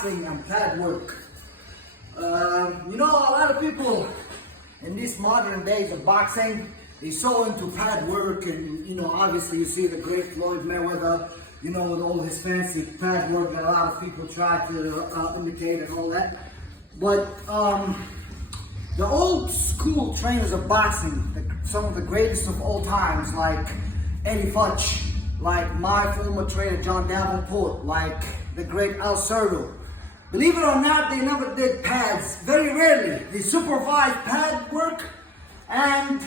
boxing and pad work. You know, a lot of people in these modern days of boxing, they're so into pad work, and you know, obviously you see the great Floyd Mayweather, you know, with all his fancy pad work that a lot of people try to imitate and all that. But the old school trainers of boxing, some of the greatest of all times, like Eddie Futch, like my former trainer John Davenport, like the great Al Cerdo. Believe it or not, they never did pads. Very rarely. They supervised pad work, and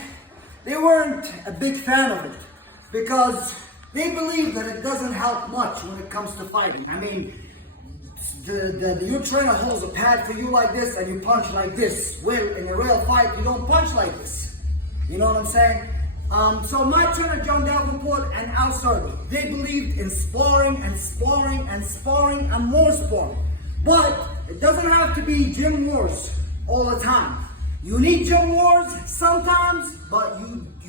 they weren't a big fan of it because they believe that it doesn't help much when it comes to fighting. I mean, your trainer holds a pad for you like this and you punch like this. Well, in a real fight, you don't punch like this. You know what I'm saying? So my trainer, John Davenport and Al Cerdo, they believed in sparring and sparring and sparring and more sparring. But it doesn't have to be gym wars all the time. You need gym wars sometimes, but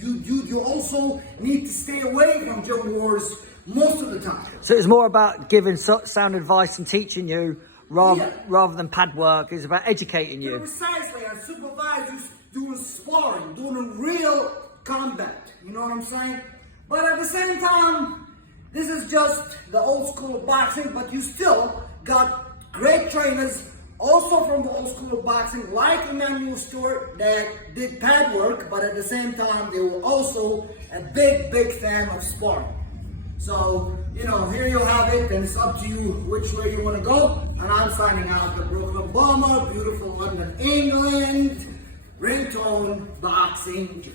you also need to stay away from gym wars most of the time. So it's more about giving sound advice and teaching you rather than pad work. It's about educating you. Precisely, and supervise you doing sparring, doing real combat. You know what I'm saying? But at the same time, this is just the old school of boxing, but you still got great trainers also from the old school of boxing, like Emmanuel Stewart, that did pad work, but at the same time, they were also a big fan of sparring. So, you know, here you have it, and it's up to you which way you want to go. And I'm signing out the Brooklyn Bomber, beautiful London, England, ringtone boxing.